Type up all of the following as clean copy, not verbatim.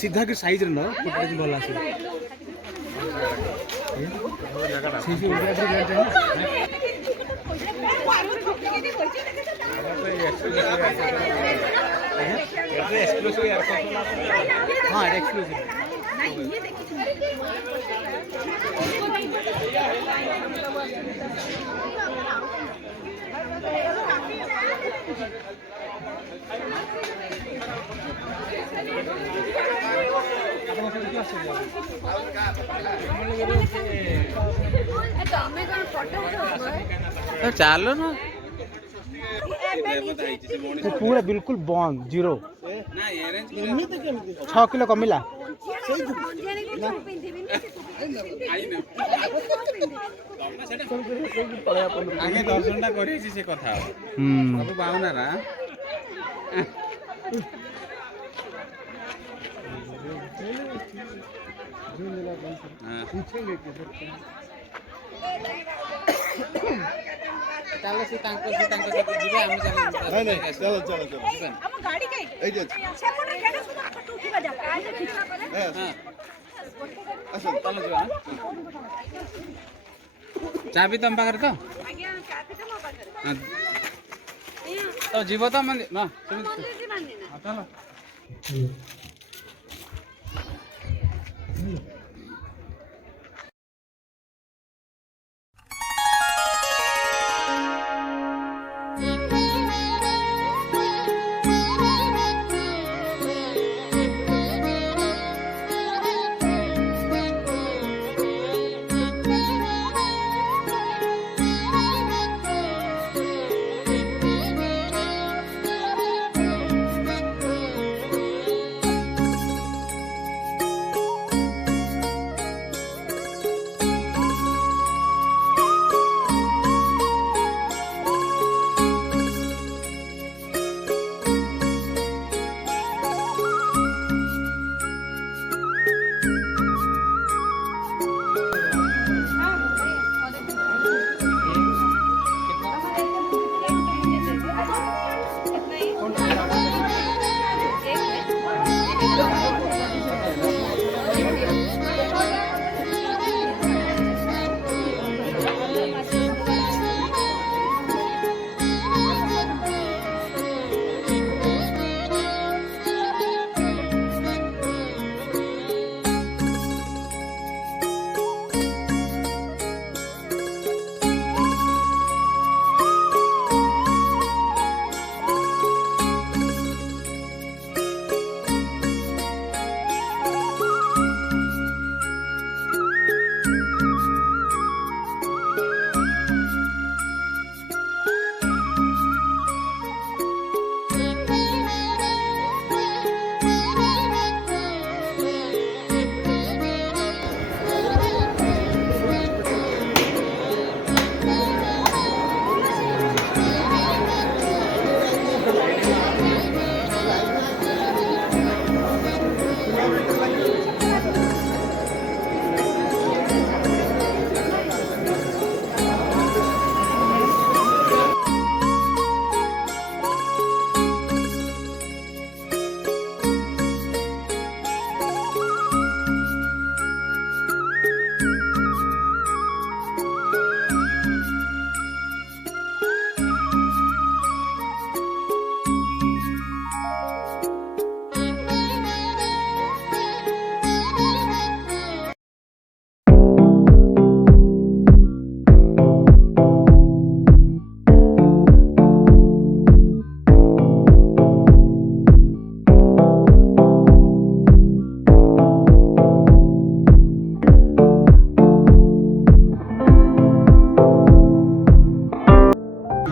सीधा के साइज न भल आस हाँ एक्सक्लूसिव चलो ना पूरा बिल्कुल बंद जीरो 6 किलो कमिला आगे दर्शन कर कथा पाऊना चलो से तांको जीवे हम नहीं नहीं चलो चलो चलो हम गाड़ी कई एई सेपट रे केडा सुना फोटो उठिबा जा आज खिचना करे हां अच्छा चलो जीवा चाबी तुम पाकर तो आज्ञा चाबी तो मो पाकर तो जीव तो मन ना चलो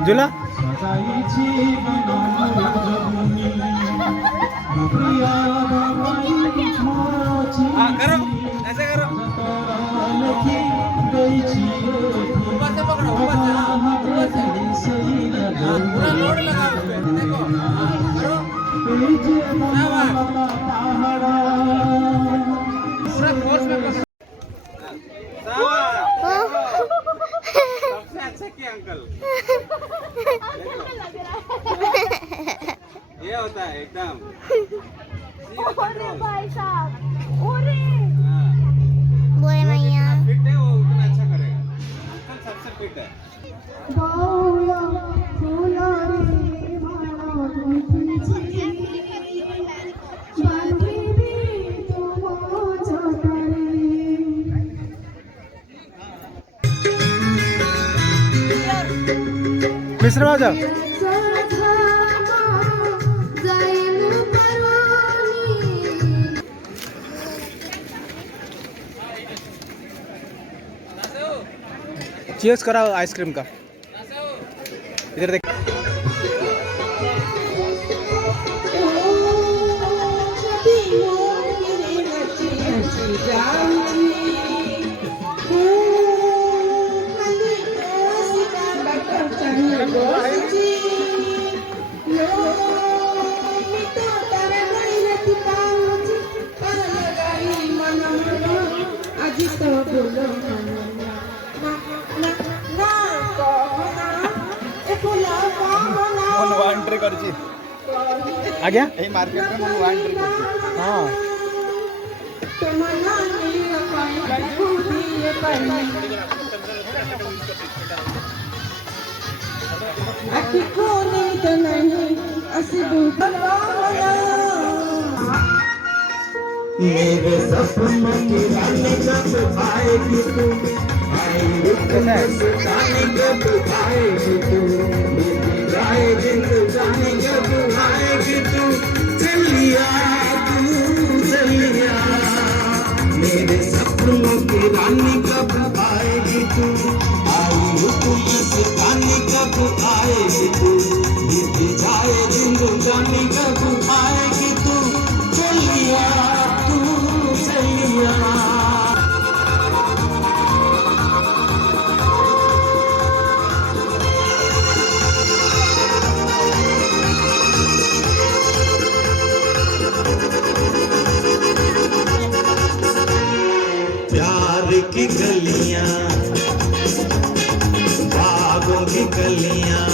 जुला करो ऐसे करो ऊपर से पकड़ो ऊपर से पूरा लोड लगाओ देखो करो क्या बात अरे भाई साहब, अरे हाँ। बोले मैया फिट है वो उतना अच्छा करेगा। अंकल सबसे फिट है। मिश्र बाजा चीयर्स करा आइसक्रीम का। इधर देख। एंट्री करछि आ गया এই মার্কেটে মন ওয়ান এন্ট্রি করছে। हाँ मेरे सपनों की रानी कब आएगी तू, जाने कब आएगी तू, जाए दिन जाने कब आएगी तू, चलिया तू चलिया। मेरे सपनों की रानी कब आएगी तू, आई हो तू जाने कब आएगी तू, जाए दिन जाने कब आएगी तू, चलिया तू चलिया। प्यार की गलियां, बागों की गलियां,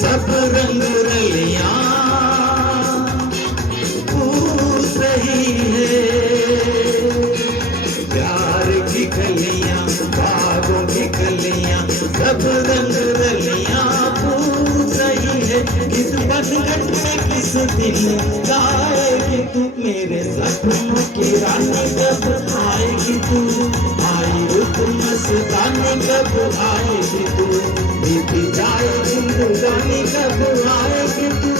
सब रंग रलियां पूछ रही है। प्यार की गलियां, बागों की गलियां, सब रंग रलियां पूछ रही है। किस बसगट में किस दिन गाएगी तू, मेरे सपनों की रानी कब आएगी तू, आई हो तू मस्तानी कब आएगी तू, बीती जाए जिंदगानी कब आएगी तू,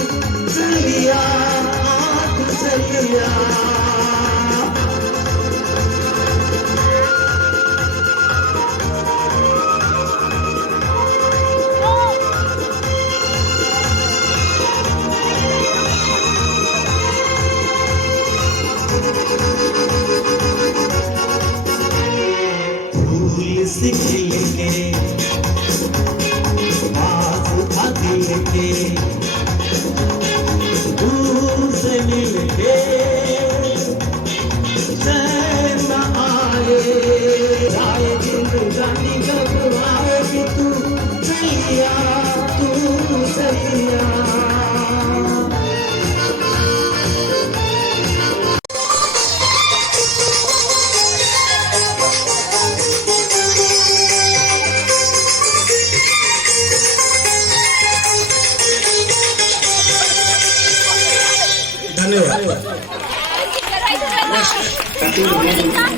चलिया तू चलिया। फूल से खिल के बात था दिल के, दूर से मिल के चैन न आए, जाए जिंदगानी कब आएगी तू, चलिया तू चलिया। धन्यवाद। शाहरुख खान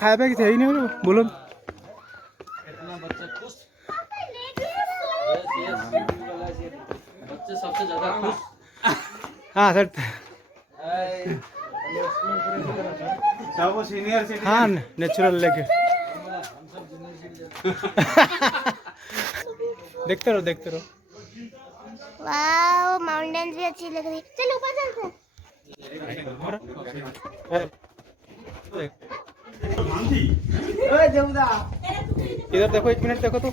खाया पिया किसी है ही नहीं बोलो। बच्चे सबसे ज्यादा खुश। हाँ सर। सब सीनियर सिटीजन। हाँ नेचुरल लेके देखते रहो देखते रहो। वाओ माउंटेन्स भी अच्छी लग रही है। चलो ऊपर चलते हैं। इधर देखो, 1 मिनट देखो तो।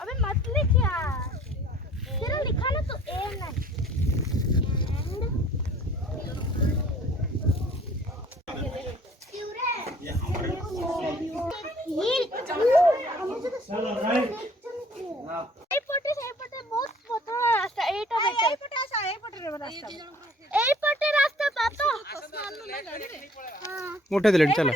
अबे मत लिख यार, तेरा लिखा ना तो ए नहीं। मोठे दिले चलो।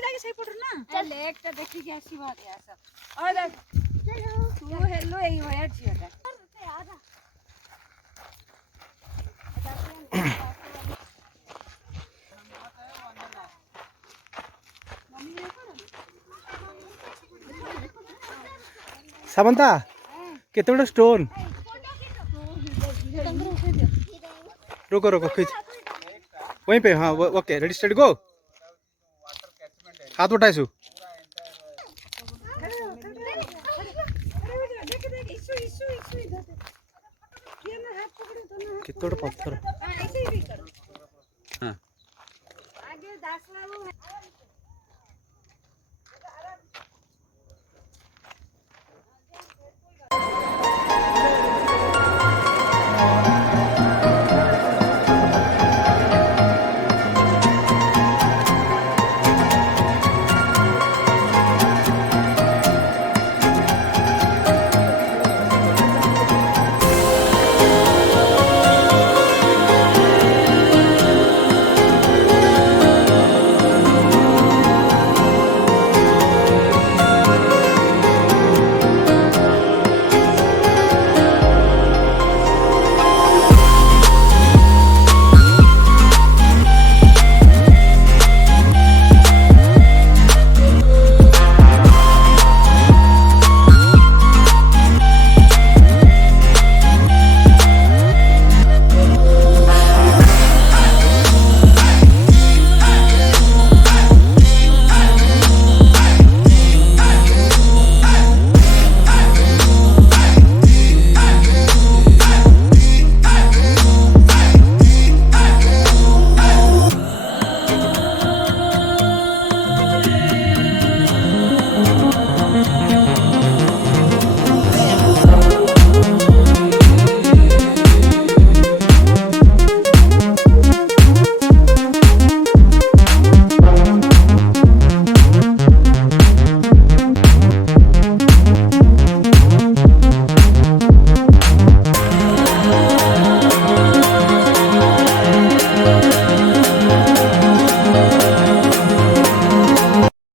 सामंता कितने बड़े स्टोन। रुको रुको खींच वहीं पे। हाँ ओके रेडी स्टेडी गो। हाथ उठाइसु। कितने बड़े पत्थर। हाँ